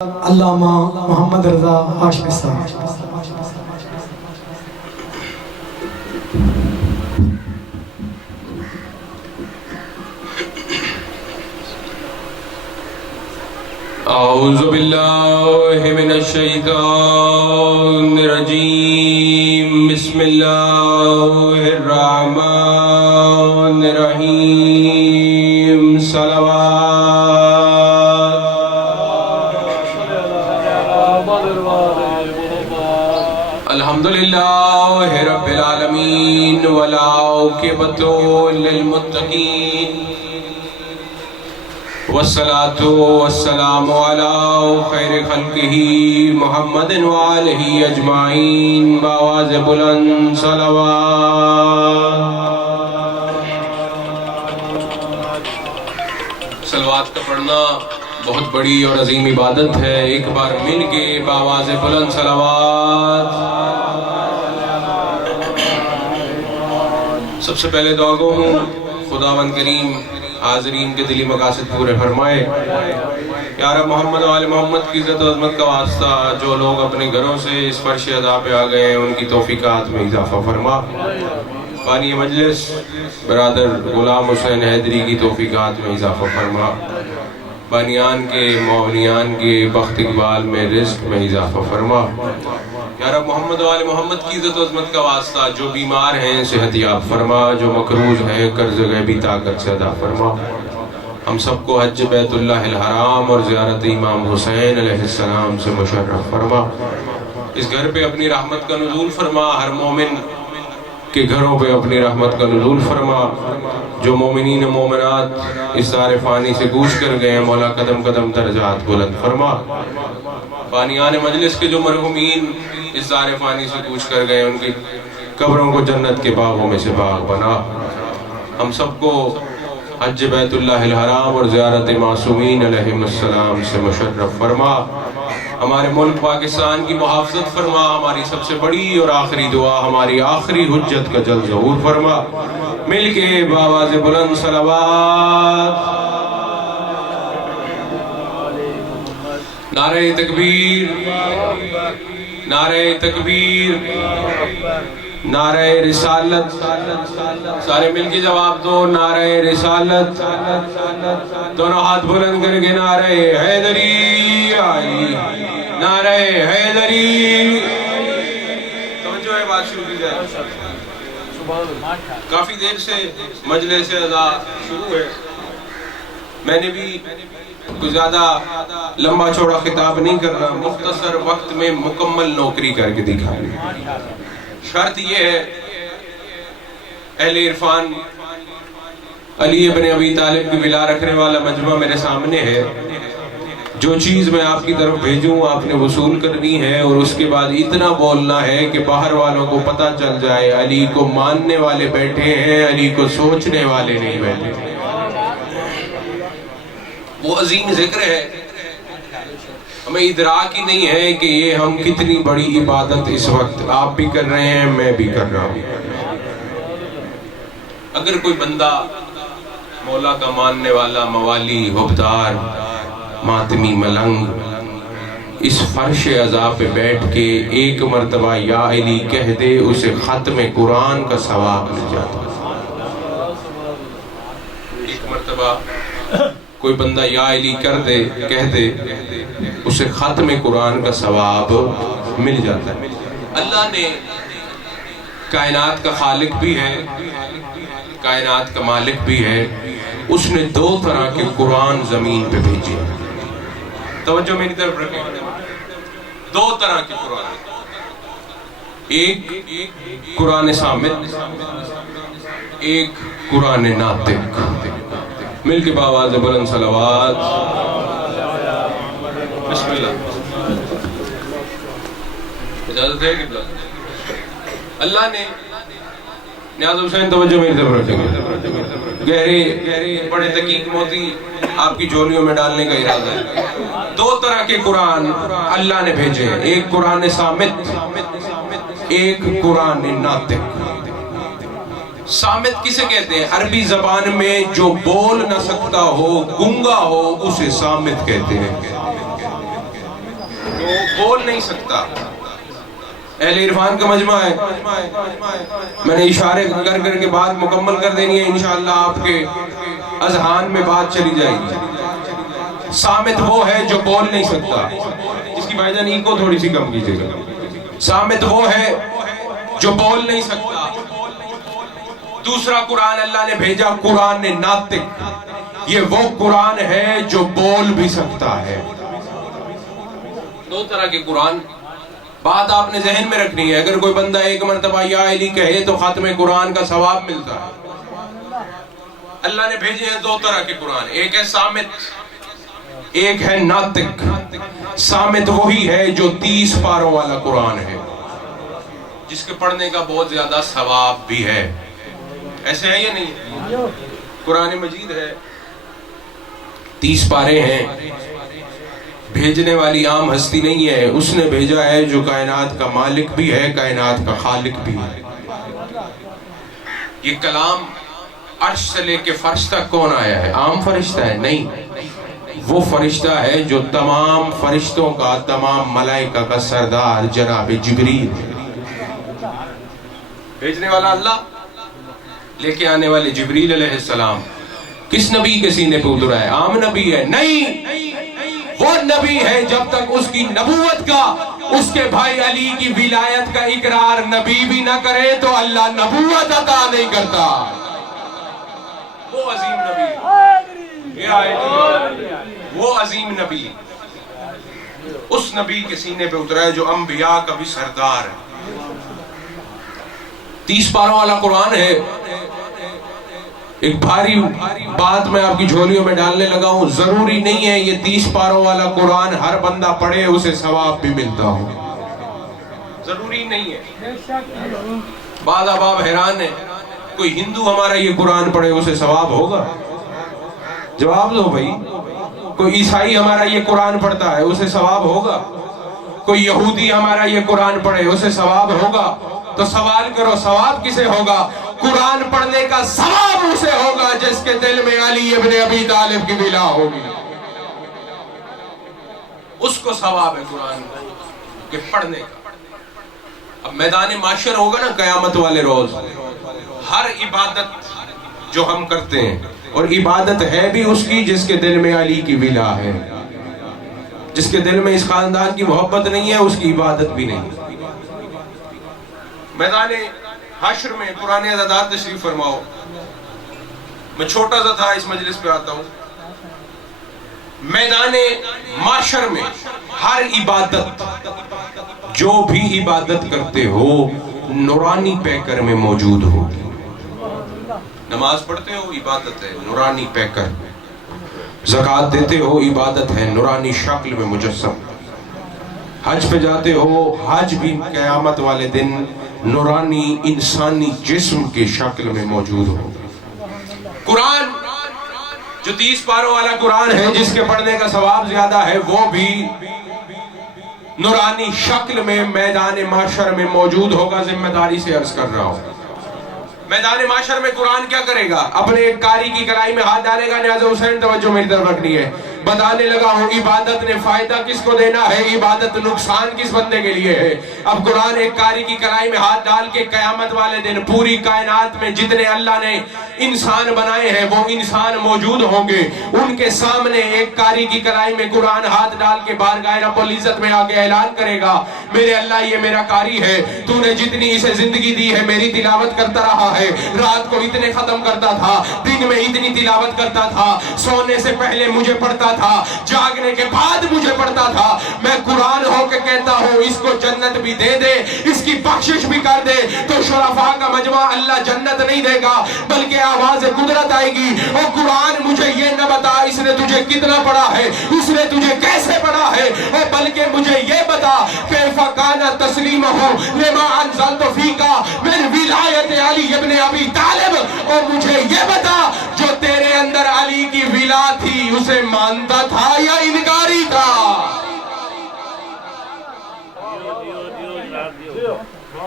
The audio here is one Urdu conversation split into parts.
علامہ محمد رضا ہاشمی صاحب۔ اعوذ باللہ من الشیطان الرجیم، بسم اللہ الرحمن الرحیم، الحمدللہ رب العالمین والعاقبۃ للمتقین، والصلاة والسلام علی خیر خلقہ محمد وآلہ اجمعین، بآواز بلند صلوات کا پڑھنا بہت بڑی اور عظیم عبادت ہے۔ ایک بار مل کے بآواز بلند صلوات۔ سب سے پہلے دعا گو ہوں، خداوند کریم حاضرین کے دلی مقاصد پورے فرمائے۔ یا رب محمد و آل محمد کی عزت و عظمت کا واسطہ جو لوگ اپنے گھروں سے اس فرش ادا پہ آ گئے ہیں ان کی توفیقات میں اضافہ فرما۔ بانی مجلس برادر غلام حسین حیدری کی توفیقات میں اضافہ فرما۔ بانیان کے مونیان کے بخت اقبال میں رزق میں اضافہ فرما۔ یا رب محمد و آل محمد کی عزت و عظمت کا واسطہ جو بیمار ہیں صحت یاب فرما، جو مقروض ہیں قرض غیبی طاقت سے ادا فرما۔ ہم سب کو حج بیت اللہ الحرام اور زیارت امام حسین علیہ السلام سے مشرف فرما۔ اس گھر پہ اپنی رحمت کا نزول فرما، ہر مومن کے گھروں پہ اپنی رحمت کا نزول فرما۔ جو مومنین و مومنات اس دار فانی سے کوچ کر گئے ہیں مولا قدم قدم درجات بلند فرما۔ بانیان مجلس کے جو مرحومین اس دار فانی سے کوچ کر گئے ان کی قبروں کو جنت کے باغوں میں سے باغ بنا۔ ہم سب کو حج بیت اللہ الحرام اور زیارت معصومین علیہ السلام سے مشرف فرما۔ ہمارے ملک پاکستان کی محافظت فرما۔ ہماری سب سے بڑی اور آخری دعا، ہماری آخری حجت کا جلد ظہور فرما۔ مل کے بآواز بلند صلوات۔ نعرہ تکبیر، نعرہ تکبیر، نعرہ رسالت۔ سارے مل کے جواب دو، نعرہ رسالت۔ دونوں ہاتھ بلند کر کے نعرہ حیدری آئی، نعرہ حیدری۔ توجہ ہے، بات شروع کی جائے۔ کافی دیر سے مجلس اذا شروع ہے، میں نے بھی کوئی زیادہ لمبا چوڑا خطاب نہیں کر رہا، مختصر وقت میں مکمل نوکری کر کے دکھائی۔ شرط یہ ہے، اہل عرفان علی ابن ابی طالب کی ولا رکھنے والا مجمع میرے سامنے ہے۔ جو چیز میں آپ کی طرف بھیجوں آپ نے وصول کرنی ہے، اور اس کے بعد اتنا بولنا ہے کہ باہر والوں کو پتہ چل جائے علی کو ماننے والے بیٹھے ہیں، علی کو سوچنے والے نہیں بیٹھے۔ وہ عظیم ذکر ہے، ہمیں ادراک ہی نہیں ہے کہ یہ ہم کتنی بڑی عبادت اس وقت آپ بھی کر رہے ہیں، میں بھی کر رہا ہوں۔ اگر کوئی بندہ مولا کا ماننے والا، موالی، حبدار، ماتمی، ملنگ اس فرش عزا پہ بیٹھ کے ایک مرتبہ یا علی کہہ دے، اسے ختم قرآن کا ثواب مل جاتا ہے۔ ایک مرتبہ کوئی بندہ یا علی کر دے، کہہ دے، اسے ختم قرآن کا ثواب مل جاتا ہے۔ اللہ نے کائنات کا خالق بھی ہے، کائنات کا مالک بھی ہے۔ اس نے دو طرح کے قرآن زمین پہ بھیجے۔ توجہ میری طرف رکھیں، دو طرح کے قرآن، ایک قرآن صامت، ایک قرآن ناطق۔ مل کے بآواز بلند صلوات۔ بسم اللہ۔ اجازت ہے کہ اللہ نے نیاز حسین توجہ میری طرف رکھیں گے، گہرے بڑے دقیق موتی آپ کی جولیوں میں ڈالنے کا ارادہ ہے۔ دو طرح کے قرآن اللہ نے بھیجے ہیں، ایک قرآن صامت، ایک قرآن ناطق۔ صامت کسے کہتے ہیں؟ عربی زبان میں جو بول نہ سکتا ہو، گنگا ہو، اسے صامت کہتے ہیں۔ وہ بول نہیں سکتا. اہل عرفان کا مجمع ہے, میں نے اشارے کر کر کے بات مکمل کر دینی ہے, انشاءاللہ آپ کے اذہان میں بات چلی جائے گی. صامت وہ ہے جو بول نہیں سکتا. اس کی بھائی جان ایکو تھوڑی سی کم کیجیے گا. صامت وہ ہے جو بول نہیں سکتا. دوسرا قرآن اللہ نے بھیجا, قرآن ناطق, یہ وہ قرآن ہے جو بول بھی سکتا ہے. دو طرح کے قرآن. بات آپ نے ذہن میں رکھنی ہے. اگر کوئی بندہ ایک مرتبہ یا علی کہے تو ختم قرآن کا ثواب ملتا ہے. اللہ نے بھیجے ہیں دو طرح کے قرآن, ایک ہے صامت, ایک ہے ناطق. صامت وہی ہے جو 30 پاروں والا قرآن ہے, جس کے پڑھنے کا بہت زیادہ ثواب بھی ہے. ایسے ہے یا نہیں؟ قرآن مجید ہے, 30 پارے ہیں. بھیجنے والی عام ہستی نہیں ہے, اس نے بھیجا ہے جو کائنات کا مالک بھی ہے, کائنات کا خالق بھی ہے. یہ کلام عرش سے لے کے فرش تک کون آیا ہے؟ عام فرشتہ ہے؟ نہیں, وہ فرشتہ ہے جو تمام فرشتوں کا, تمام ملائکہ کا سردار جناب جبریل ہے. بھیجنے والا اللہ, لے کے آنے والے جبریل علیہ السلام. کس نبی کے سینے پہ اترا ہے؟ عام نبی ہے؟ نہیں, وہ نبی ہے جب تک اس کی نبوت کا, اس کے بھائی علی کی ولایت کا اقرار نبی بھی نہ کرے تو اللہ نبوت عطا نہیں کرتا. وہ عظیم نبی, وہ عظیم نبی اس نبی کے سینے پہ اترا ہے جو انبیاء کا بھی سردار ہے. 30 پاروں والا قرآن ہے. ایک بھاری بات میں آپ کی جھولیوں میں ڈالنے لگا ہوں, ضروری نہیں ہے یہ 30 پاروں والا قرآن ہر بندہ پڑھے اسے ثواب بھی ملتا ہو, ضروری نہیں ہے. بعض احباب حیران ہیں, کوئی ہندو ہمارا یہ قرآن پڑھے اسے ثواب ہوگا؟ جواب دو بھائی. کوئی عیسائی ہمارا یہ قرآن پڑھتا ہے اسے ثواب ہوگا؟ کوئی یہودی ہمارا یہ قرآن پڑھے اسے ثواب ہوگا؟ تو سوال کرو ثواب کسے ہوگا؟ قرآن پڑھنے کا ثواب اسے ہوگا جس کے دل میں علی ابن ابی طالب کی ولا ہوگی. اس کو ثواب ہے قرآن کے پڑھنے کا. اب میدان معاشر ہوگا نا قیامت والے روز, ہر عبادت جو ہم کرتے ہیں, اور عبادت ہے بھی اس کی جس کے دل میں علی کی ولا ہے. جس کے دل میں اس خاندان کی محبت نہیں ہے اس کی عبادت بھی نہیں. میدان حشر میں قرآن عددات تشریف فرماؤ. میں چھوٹا سا تھا, اس مجلس پہ آتا ہوں. میدان معاشر میں ہر عبادت, جو بھی عبادت کرتے ہو, نورانی پیکر میں موجود ہو. نماز پڑھتے ہو, عبادت ہے, نورانی پیکر. زکوٰۃ دیتے ہو, عبادت ہے, نورانی شکل میں مجسم. حج پہ جاتے ہو, حج بھی قیامت والے دن نورانی انسانی جسم کے شکل میں موجود ہو. قرآن جو 30 پاروں والا قرآن ہے جس کے پڑھنے کا ثواب زیادہ ہے, وہ بھی نورانی شکل میں میدان معاشر میں موجود ہوگا. ذمہ داری سے عرض کر رہا ہوں, میدان معاشر میں قرآن کیا کرے گا؟ اپنے ایک کاری کی کلائی میں ہاتھ ڈالے گا. نیاز حسین توجہ میری طرف رکھنی ہے. بتانے لگا ہوں عبادت نے فائدہ کس کو دینا ہے, عبادت نقصان کس بندے کے لیے ہے. اب قرآن ایک کاری کی کلائی میں ہاتھ ڈال کے قیامت والے دن پوری کائنات میں جتنے اللہ نے انسان بنائے ہیں وہ انسان موجود ہوں گے. ان کے سامنے ایک کاری کی کلائی میں قرآن ہاتھ ڈال کے بارگاہ رب العزت میں آگے اعلان کرے گا, میرے اللہ یہ میرا کاری ہے, تو نے جتنی اسے زندگی دی ہے میری تلاوت کرتا رہا ہے. رات کو اتنے ختم کرتا تھا, دن میں اتنی تلاوت کرتا تھا, سونے سے پہلے مجھے پڑھتا تھا, جاگنے کے بعد مجھے پڑھتا تھا. میں قرآن ہو کے کہتا ہوں اس کو جنت بھی دے دے, اس کی بخشش بھی کر دے, تو شرفاء کا مجمع اللہ جنت نہیں دے گا بلکہ آواز قدرت آئے گی. اور قرآن مجھے یہ نہ بتا اس نے تجھے کتنا پڑھا ہے, اس نے تجھے کیسے پڑھا ہے, اور بلکہ مجھے یہ بتا کیف کان تسلیمہ لما انزلت فیک من ولایت علی ابن ابی طالب, اور مجھے یہ بتا جو تیرے اندر علی کی ولا تھی اسے مانتا تھا یا انکاری تھا.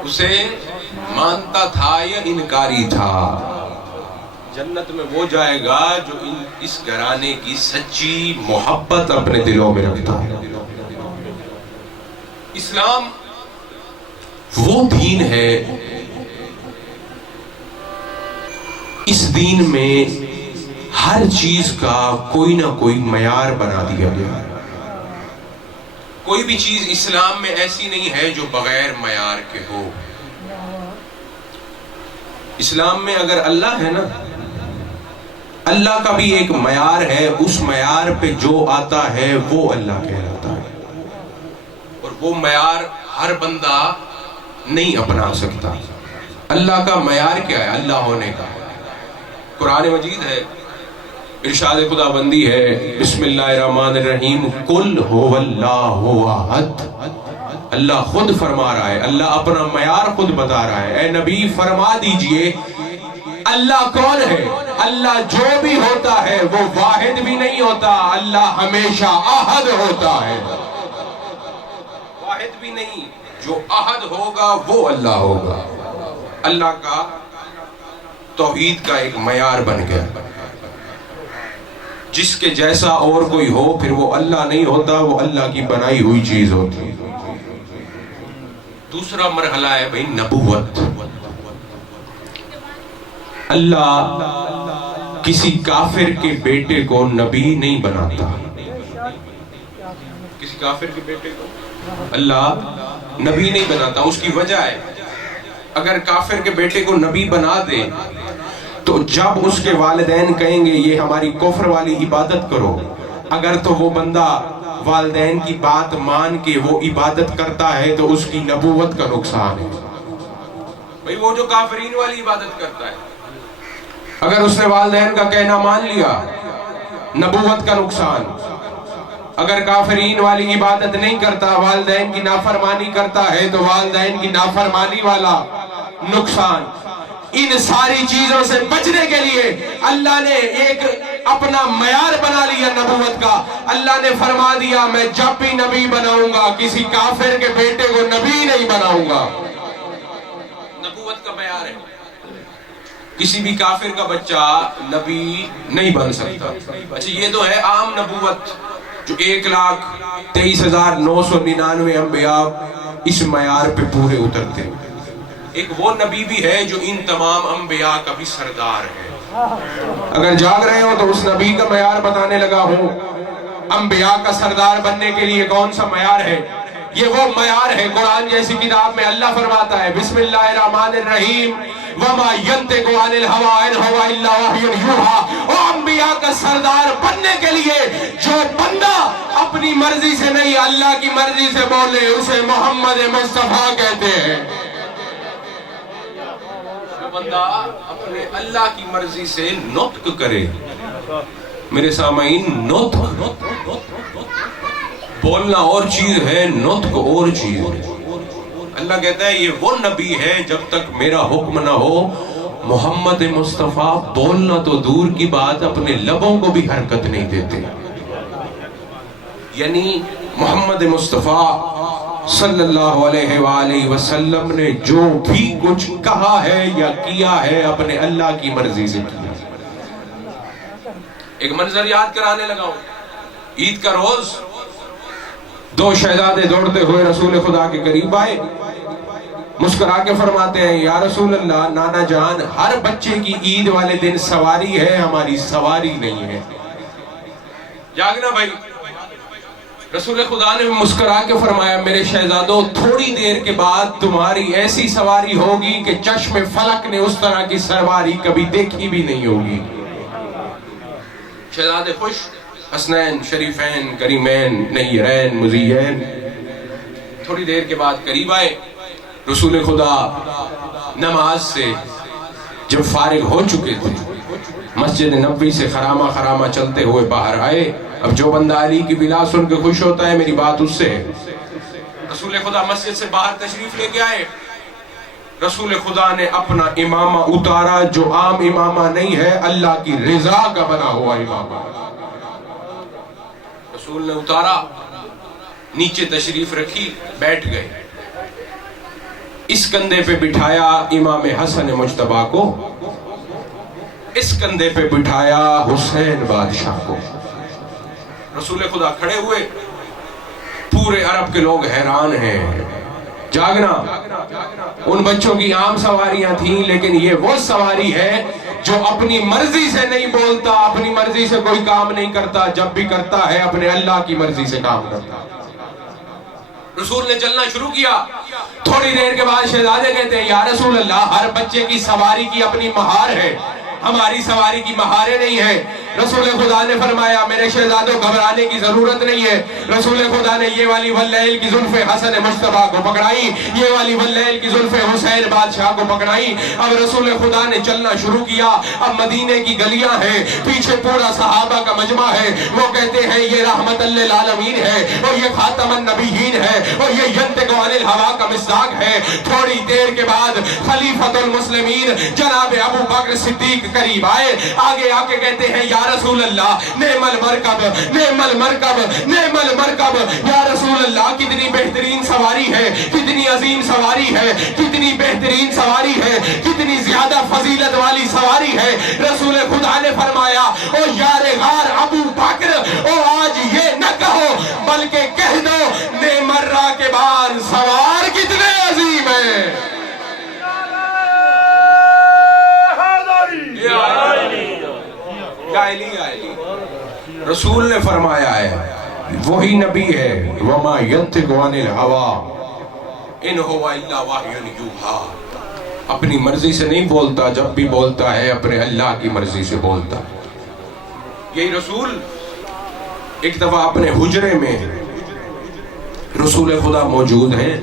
اسے مانتا تھا یا انکاری تھا. جنت میں وہ جائے گا جو اس گھرانے کی سچی محبت اپنے دلوں میں رکھتا ہے. اسلام وہ دین ہے، اس دین میں ہر چیز کا کوئی نہ کوئی معیار بنا دیا گیا۔ کوئی بھی چیز اسلام میں ایسی نہیں ہے جو بغیر معیار کے ہو۔ اسلام میں اگر اللہ ہے نا، اللہ کا بھی ایک معیار ہے، اس معیار پہ جو آتا ہے وہ اللہ کہلاتا ہے، اور وہ معیار ہر بندہ نہیں اپنا سکتا۔ اللہ کا معیار کیا ہے؟ اللہ ہونے کا قرآن مجید ہے، ارشاد خدا بندی ہے، بسم اللہ الرحمن الرحیم، قل هو اللہ احد۔ اللہ خود فرما رہا ہے، اللہ اپنا معیار خود بتا رہا ہے، اے نبی فرما دیجئے اللہ کون ہے؟ اللہ جو بھی ہوتا ہے وہ واحد بھی نہیں ہوتا، اللہ ہمیشہ احد ہوتا ہے، واحد بھی نہیں، جو احد ہوگا وہ اللہ ہوگا۔ اللہ کا توحید کا ایک معیار بن گیا، جس کے جیسا اور کوئی ہو پھر وہ اللہ نہیں ہوتا، وہ اللہ کی بنائی ہوئی چیز ہوتی۔ دوسرا مرحلہ ہے بھئی نبوت۔ اللہ کسی کافر کے بیٹے کو نبی نہیں بناتا، کسی کافر کے بیٹے کو اللہ نبی نہیں بناتا۔ اس کی وجہ ہے، اگر کافر کے بیٹے کو نبی بنا دے تو جب اس کے والدین کہیں گے یہ ہماری کفر والی عبادت کرو، اگر تو وہ بندہ والدین کی بات مان کے وہ عبادت کرتا ہے تو اس کی نبوت کا نقصان ہے۔ بھئی وہ جو کافرین والی عبادت کرتا ہے، اگر اس نے والدین کا کہنا مان لیا، نبوت کا نقصان۔ اگر کافرین والی عبادت نہیں کرتا، والدین کی نافرمانی کرتا ہے تو والدین کی نافرمانی والا نقصان۔ ان ساری چیزوں سے بچنے کے لیے اللہ نے ایک اپنا معیار بنا لیا نبوت کا۔ اللہ نے فرما دیا میں جب بھی نبی بناؤں گا کسی کافر کے بیٹے کو نبی نہیں بناؤں گا۔ نبوت کا معیار ہے، کسی بھی کافر کا بچہ نبی نہیں بن سکتا۔ اچھا یہ تو ہے عام نبوت، جو 1,23,999 انبیاء اس معیار پہ پورے اترتے ہیں۔ ایک وہ نبی بھی ہے جو ان تمام انبیاء کا بھی سردار ہے۔ اگر جاگ رہے ہو تو اس نبی کا معیار بتانے لگا ہوں۔ انبیاء کا سردار بننے کے لیے کون سا معیار ہے؟ یہ وہ معیار ہے، قرآن جیسی کتاب میں اللہ فرماتا ہے بسم اللہ الرحمن الرحیم وَمَا يَنْتِقُ عَنِ الْهَوَىٰ إِنْ هُوَ إِلَّا وَحْيٌ يُوحَىٰ۔ وہ انبیاء کا سردار بننے کے لیے جو بندہ اپنی مرضی سے نہیں اللہ کی مرضی سے بولے اسے محمد مصطفیٰ کہتے ہیں۔ بندہ اپنے اللہ کی مرضی سے نطق کرے، میرے سامعین، نطق بولنا اور چیز ہے، نطق اور چیز ہے۔ اللہ کہتا ہے یہ وہ نبی ہے جب تک میرا حکم نہ ہو محمد مصطفیٰ بولنا تو دور کی بات اپنے لبوں کو بھی حرکت نہیں دیتے۔ یعنی محمد مصطفیٰ صلی اللہ علیہ وآلہ وسلم نے جو بھی کچھ کہا ہے یا کیا ہے اپنے اللہ کی مرضی سے کیا۔ ایک منظر یاد کرانے لگا ہوں، عید کا روز دو شہزادے دوڑتے ہوئے رسول خدا کے قریب آئے، مسکرا کے فرماتے ہیں یا رسول اللہ، نانا جان ہر بچے کی عید والے دن سواری ہے، ہماری سواری نہیں ہے۔ جاگنا بھائی۔ رسول خدا نے مسکرا کے فرمایا میرے شہزادوں تھوڑی دیر کے بعد تمہاری ایسی سواری ہوگی کہ چشم فلک نے اس طرح کی سواری کبھی دیکھی بھی نہیں ہوگی۔ شہزادے خوش، حسنین شریفین کریمین نیرین مزین۔ تھوڑی دیر کے بعد قریب آئے، رسول خدا نماز سے جب فارغ ہو چکے تھے مسجد نبوی سے خرامہ خرامہ چلتے ہوئے باہر آئے۔ اب جو بندہ علی کی بلا سن کے خوش ہوتا ہے میری بات اس سے ہے۔ رسول خدا مسجد سے باہر تشریف لے کے آئے، رسول خدا نے اپنا امامہ اتارا جو عام امامہ نہیں ہے، اللہ کی رضا کا بنا ہوا امامہ رسول نے اتارا، نیچے تشریف رکھی، بیٹھ گئے۔ اس کندھے پہ بٹھایا امام حسن مجتبیٰ کو، اس کندھے پہ بٹھایا حسین بادشاہ کو۔ رسول خدا کھڑے ہوئے، پورے عرب کے لوگ حیران ہیں۔ جاگنا، ان بچوں کی عام سواریاں تھیں، لیکن یہ وہ سواری ہے جو اپنی مرضی سے نہیں بولتا، اپنی مرضی سے کوئی کام نہیں کرتا، جب بھی کرتا ہے اپنے اللہ کی مرضی سے کام کرتا۔ رسول نے چلنا شروع کیا، تھوڑی دیر کے بعد شہزادے کہتے ہیں یا رسول اللہ، ہر بچے کی سواری کی اپنی مہار ہے، ہماری سواری کی مہاریں نہیں ہے۔ رسول خدا نے فرمایا میرے شہزادوں گھبرانے کی ضرورت نہیں ہے۔ رسول خدا نے یہ والی واللیل کی زلف حسن مجتبیٰ کو پکڑائی، یہ والی واللیل کی زلف حسین بادشاہ کو پکڑائی۔ اب رسول خدا نے چلنا شروع کیا۔ اب مدینے کی گلیاں ہیں، پیچھے پورا صحابہ کا مجمع ہے، وہ کہتے ہیں یہ رحمت للعالمین ہے، اور یہ خاتم النبیین ہے، اور یہ ینطق عن الہوا کا مصداق ہے۔ تھوڑی دیر کے بعد خلیفۃ المسلمین جناب ابو بکر صدیق قریب آئے، آگے آ کے کہتے ہیں یا رسول اللہ نعم المرکب نعم المرکب نعم المرکب، یا رسول اللہ کتنی بہترین سواری ہے، کتنی عظیم سواری ہے، کتنی بہترین سواری ہے، کتنی زیادہ فضیلت والی سواری ہے۔ رسول خدا نے فرمایا او یار غار ابو بکر، او آج یہ نہ کہو بلکہ کہہ دو نعم الراکبان، سوار کتنے عظیم ہیں۔ رسول نے فرمایا ہے وہی نبی ہے وما ینطق عن الہوی ان ہوا الا وحی یوحی، اپنی مرضی سے نہیں بولتا، جب بھی بولتا ہے اپنے اللہ کی مرضی سے بولتا۔ یہی رسول ایک دفعہ اپنے حجرے میں رسول خدا موجود ہیں،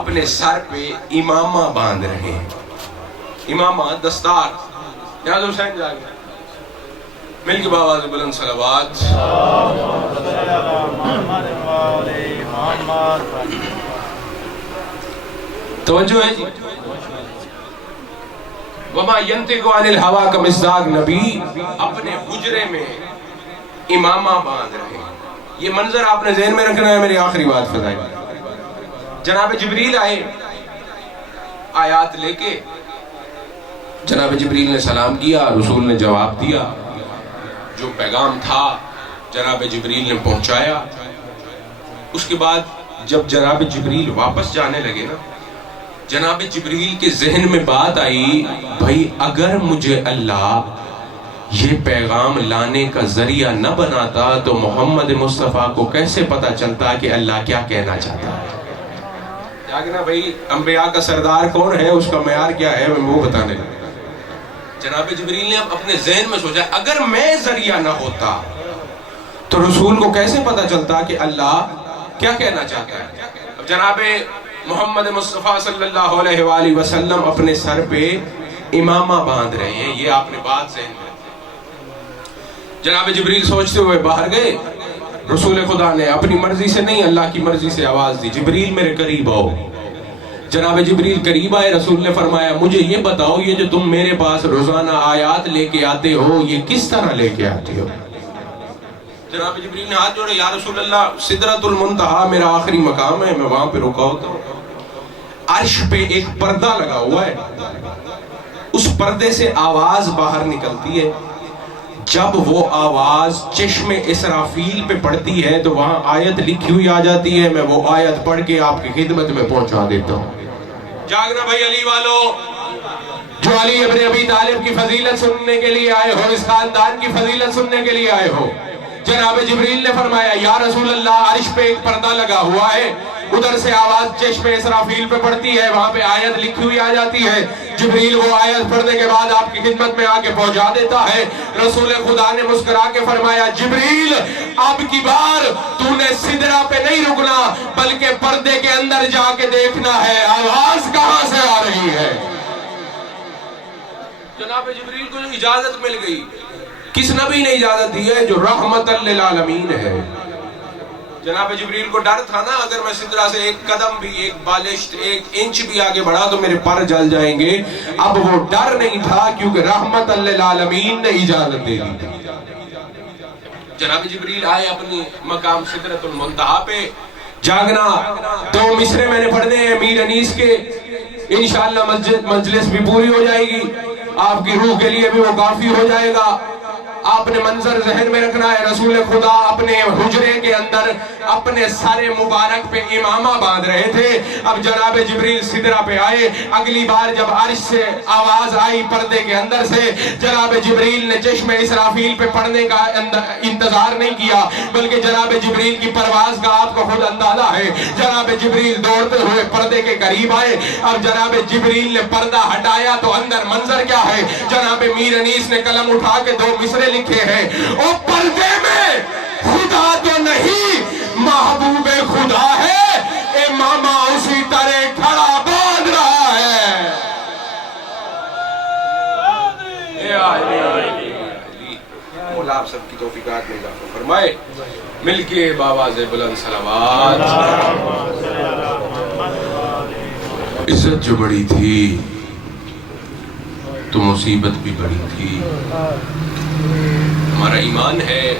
اپنے سر پہ امامہ باندھ رہے ہیں، امامہ دستار۔ یاد حسین جائے مل کے باواز بلند صلوات۔ توجہ ہے جی، وما ینطق عن الہوا کا مصداق نبی اپنے حجرے میں امامہ باندھ رہے ہیں۔ یہ منظر آپ نے ذہن میں رکھنا ہے۔ میری آخری بات فضائی، جناب جبریل آئے آیات لے کے، جناب جبریل نے سلام کیا، رسول نے جواب دیا، جو پیغام تھا جناب جبریل نے پہنچایا۔ اس کے بعد جب جناب جبریل واپس جانے لگے نا، جناب جبریل کے ذہن میں بات آئی بھائی اگر مجھے اللہ یہ پیغام لانے کا ذریعہ نہ بناتا تو محمد مصطفیٰ کو کیسے پتا چلتا کہ اللہ کیا کہنا چاہتا ہے۔ جاگنا بھائی، انبیاء کا سردار کون ہے، اس کا معیار کیا ہے، میں وہ بتانے لگا۔ جناب جبریل نے اپنے ذہن میں سوچا اگر میں ذریعہ نہ ہوتا تو رسول کو کیسے پتا چلتا کہ اللہ کیا کہنا چاہتا ہے۔ اب جناب محمد مصطفیٰ صلی اللہ علیہ وآلہ وسلم اپنے سر پہ امامہ باندھ رہے ہیں، یہ آپ نے بات ذہن میں۔ جناب جبریل سوچتے ہوئے باہر گئے، رسول خدا نے اپنی مرضی سے نہیں اللہ کی مرضی سے آواز دی جبریل میرے قریب آؤ۔ جناب جبریل قریب آئے، رسول نے فرمایا مجھے یہ بتاؤ یہ جو تم میرے پاس روزانہ آیات لے کے آتے ہو یہ کس طرح لے کے آتے ہو۔ جناب جبریل نے ہاتھ جوڑے، یا رسول اللہ سدرۃ المنتہا میرا آخری مقام ہے، میں وہاں پہ رکا ہوتا ہوں۔ عرش پہ ایک پردہ لگا ہوا ہے، اس پردے سے آواز باہر نکلتی ہے، جب وہ آواز چشم اسرافیل پہ پڑتی ہے تو وہاں آیت لکھی ہوئی آ جاتی ہے، میں وہ آیت پڑھ کے آپ کی خدمت میں پہنچا دیتا ہوں۔ جاگنا بھائی علی والو، جو علی ابن ابی طالب کی فضیلت سننے کے لیے آئے ہو، اس خاندان کی فضیلت سننے کے لیے آئے ہو، جناب جبریل نے فرمایا یا رسول اللہ عرش پہ ایک پردہ لگا ہوا ہے، ادھر سے آواز چشم اسرافیل پہ پڑتی ہے، وہاں پہ آیت لکھی ہوئی آ جاتی ہے، جبریل وہ آیت پڑھنے کے بعد آپ کی خدمت میں آ کے پہنچا دیتا ہے۔ رسول خدا نے مسکرا کے فرمایا جبریل اب کی بار تو نے سدرہ پہ نہیں رکنا بلکہ پردے کے اندر جا کے دیکھنا ہے آواز کہاں سے آ رہی ہے۔ جناب جبریل کو جو اجازت مل گئی، کس نبی نے اجازت دی ہے؟ جو رحمت للعالمین ہے۔ جناب جبریل کو ڈر تھا نا اگر میں سدرہ سے ایک قدم بھی، ایک بالشت، ایک انچ بھی آگے بڑھا تو میرے پر جل جائیں گے۔ اب وہ ڈر نہیں تھا کیونکہ رحمت للعالمین نے اجازت دے دی۔ جناب جبریل آئے اپنی مقام سدرۃ المنتہا پہ۔ جاگنا، دو مصرے میں نے پڑھنے ہیں میر انیس کے، انشاءاللہ مجلس بھی پوری ہو جائے گی، آپ کی روح کے لیے بھی وہ کافی ہو جائے گا۔ آپ نے منظر ذہن میں رکھنا ہے، رسول خدا اپنے حجرے کے اندر اپنے سر مبارک پہ امامہ باندھ رہے تھے. اب جناب جبریل سدرہ پہ آئے. اگلی بار جب عرش سے آواز آئی پردے کے اندر سے، جناب جبریل نے چشم اسرافیل پہ پڑھنے کا انتظار نہیں کیا، بلکہ جناب جبریل کی پرواز کا آپ کو خود اندازہ ہے. جناب جبریل دوڑتے ہوئے پردے کے قریب آئے. اب جناب جبریل نے پردہ ہٹایا تو اندر منظر کیا ہے؟ جناب میر انیس نے قلم اٹھا کے 2 مصرے لکھے ہیں. او پردے میں خدا تو نہیں، محبوب خدا ہے، امامہ اسی طرح کھڑا باندھ رہا ہے. مولا آپ سب کی توفیقات میں اضافہ فرمائے. مل کے بآواز بلند صلوات. عزت جو بڑی تھی تو مصیبت بھی بڑی تھی. ہمارا ایمان ہے،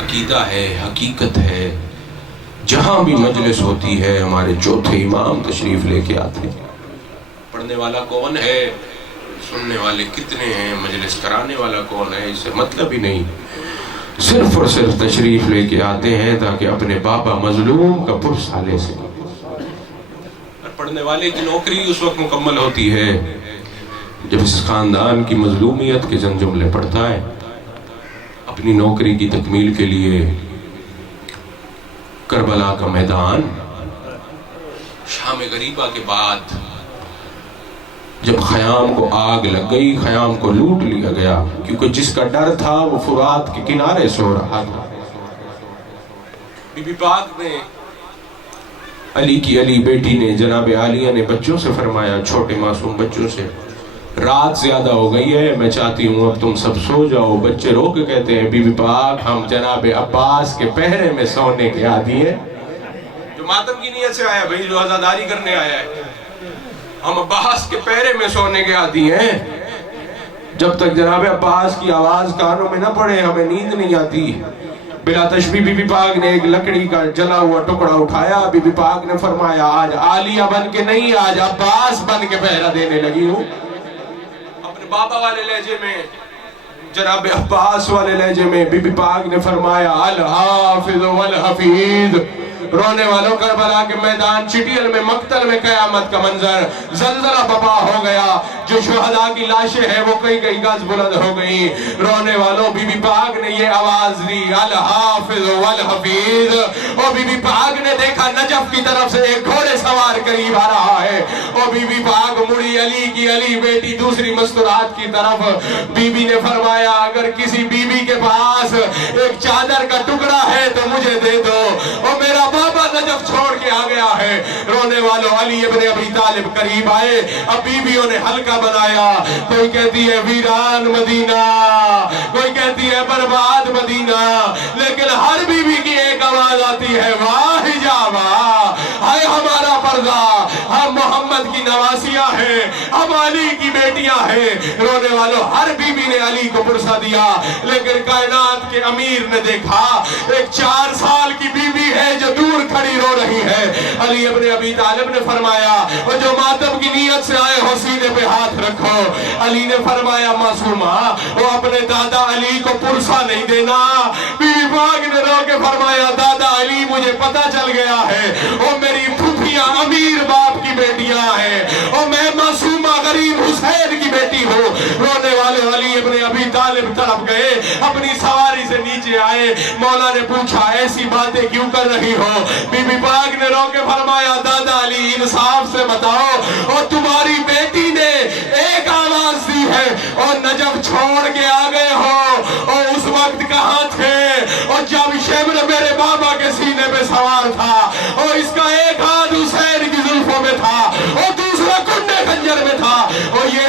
عقیدہ ہے، حقیقت ہے. جہاں بھی مجلس ہوتی ہے ہمارے چوتھے امام تشریف لے کے آتے ہیں. پڑھنے والا کون ہے، سننے والے کتنے ہیں، مجلس کرانے والا کون ہے، اسے مطلب ہی نہیں. صرف اور صرف تشریف لے کے آتے ہیں تاکہ اپنے بابا مظلوم کا پرسہ لے سکیں. پڑھنے والے کی نوکری اس وقت مکمل ہوتی ہے جب اس خاندان کی مظلومیت کے چند جملے پڑھتا ہے. اپنی نوکری کی تکمیل کے لیے کربلا کا میدان، شام غریبہ کے بعد جب خیام کو آگ لگ گئی، خیام کو لوٹ لیا گیا، کیونکہ جس کا ڈر تھا وہ فرات کے کنارے سو رہا تھا. بی بی پاک نے، علی کی علی بیٹی نے، جناب عالیہ نے بچوں سے فرمایا، چھوٹے معصوم بچوں سے، رات زیادہ ہو گئی ہے، میں چاہتی ہوں اب تم سب سو جاؤ. بچے رو کے کہتے ہیں، بی بی پاک ہم جناب عباس کے پہرے میں سونے کے عادی ہیں. جو ماتم کی نیت سے آیا بھائی، جو عزاداری کرنے آیا ہے، ہم عباس کے پہرے میں سونے کے عادی ہیں. جب تک جناب عباس کی آواز کانوں میں نہ پڑے ہمیں نیند نہیں آتی. بلا تشبیہ بی بی پاک نے ایک لکڑی کا جلا ہوا ٹکڑا اٹھایا. بی بی پاک نے فرمایا، آج عالیہ بن کے نہیں، آج عباس بن کے پہرا دینے لگی ہوں. اپنے بابا والے لہجے میں، جناب عباس والے لہجے میں بی بی پاک نے فرمایا، الحافظ والحفیظ. رونے والوں کربلا کے میدان، چٹیل میں، مقتل میں قیامت کا منظر. زلزلہ بپا ہو گیا. جو شہداء کی لاشیں ہیں وہ کئی گز بلند ہو گئی. رونے والوں، بی بی پاک نے یہ آواز دی، الحافظ والحفیظ. اور بی بی پاک نے دیکھا نجف کی طرف سے ایک گھوڑے سوار قریب آ رہا ہے. اور بی بی پاک مڑی، علی کی علی بیٹی دوسری مستورات کی طرف. بی بی نے فرمایا، اگر کسی بی بی کے پاس ایک چادر کا ٹکڑا ہے تو مجھے دے دو. اور میرا بابا نجف چھوڑ کے آ گیا ہے. رونے والوں، علی ابن ابی طالب قریب آئے. اب بیویوں نے حلقہ بنایا. کوئی کہتی ہے ویران مدینہ، کوئی کہتی ہے برباد مدینہ، لیکن ہر بیوی کی ایک آواز آتی ہے، واہ جاوا ہے ہمارا پردہ، ہم محمد کی نواسیاں ہیں، ہم علی کی بیٹیاں ہیں. رونے والوں، ہر بیوی نے علی کو پرسہ دیا. لیکن کائنات کے امیر نے دیکھا ایک 4 سال کی بیوی ہے جو دور کھڑی رو رہی ہے. علی ابن ابی طالب نے فرمایا، وہ جو ماتم کی نیت سے آئے ہو سینے پہ ہاتھ رکھو. علی نے فرمایا، معصومہ وہ اپنے دادا علی کو پرسہ نہیں دینا. بی بی پاک نے رو کے فرمایا، دادا علی مجھے پتہ چل گیا ہے، وہ میری پھوپھیاں امیر باپ کی بیٹیاں ہیں، اور میں معصومہ غریب حسین کی بیٹی ہوں. رونے والے علی ابن ابی طالب تڑپ گئے. اپنی سواری سے نیچے آئے. مولا نے پوچھا، ایسی باتیں کیوں کر رہی ہو؟ بی بی پاک نے رو کے فرمایا، دادا علی انصاف سے بتاؤ، اور تمہاری بیٹی نے ایک آواز دی ہے اور نجف چھوڑ کے آ گئے ہو، اور اس وقت کہاں تھے؟ اور جب شمر میرے بابا کے سینے پہ سوار تھا، اور اس کا ایک ہاتھ حسین کی زلفوں میں تھا اور دوسرا کنڈے خنجر میں تھا، اور یہ